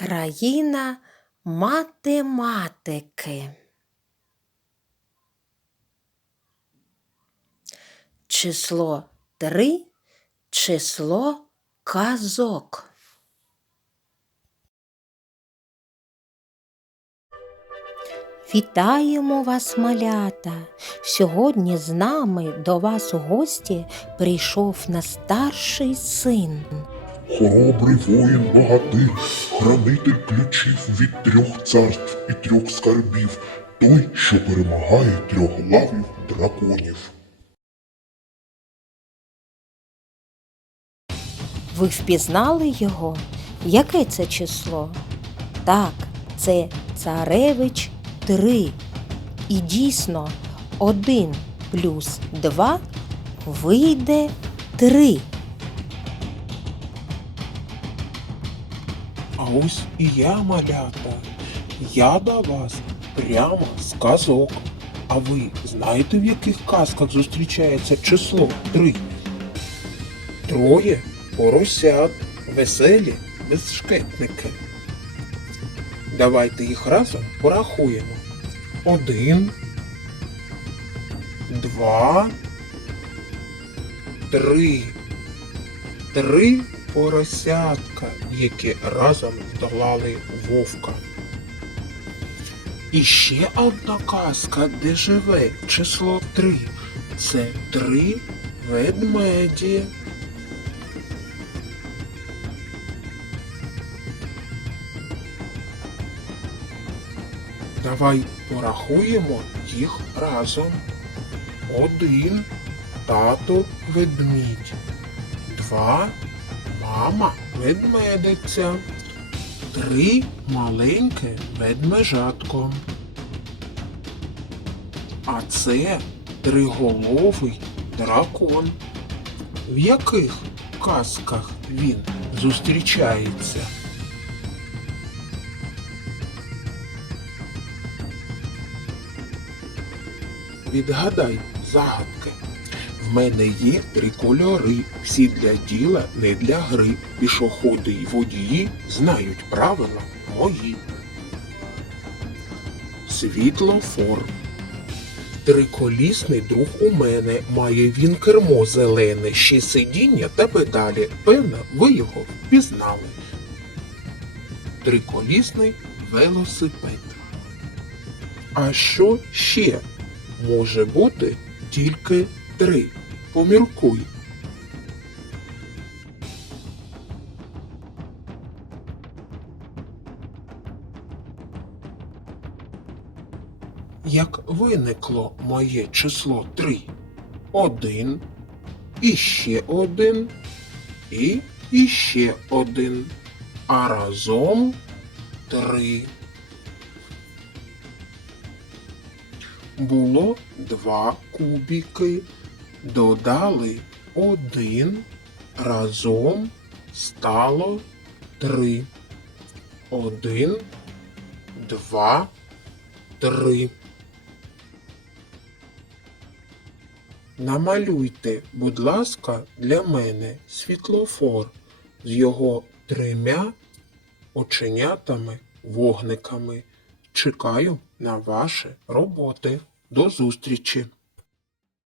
Країна математики. Число три число казок. Вітаємо вас, малята! Сьогодні з нами до вас у гості прийшов найстарший син. Хоробрий воїн богатир, хранитель ключів від трьох царств і трьох скарбів, той, що перемагає трьохглавих драконів. Ви впізнали його? Яке це число? Так, це царевич 3. І дійсно, 1 плюс 2 вийде 3. А ось і я, малята. Я до вас прямо з казок. А ви знаєте, в яких казках зустрічається число три? Троє поросят, веселі безшкетники. Давайте їх разом порахуємо. Один, два, три. Три поросятка, які разом здолали вовка. І ще одна казка, де живе число три. Це три ведмеді. Давай порахуємо їх разом. Один тато ведмідь. Два мама ведмедиця. Три маленьке ведмежатко. А це триголовий дракон. В яких казках він зустрічається? Відгадай загадки. В мене є три кольори, всі для діла, не для гри. Пішоходи й водії знають правила мої. Світлофор. Триколісний друг у мене, має він кермо зелене, ще сидіння та педалі. Певно, ви його впізнали. Триколісний велосипед. А що ще може бути тільки три? Поміркуй. Як виникло моє число три? Один, і ще один, і іще один, а разом три. Було два кубики, додали один, разом стало три. Один, два, три. Намалюйте, будь ласка, для мене світлофор з його тремя оченятами, вогниками. Чекаю на ваші роботи. До зустрічі!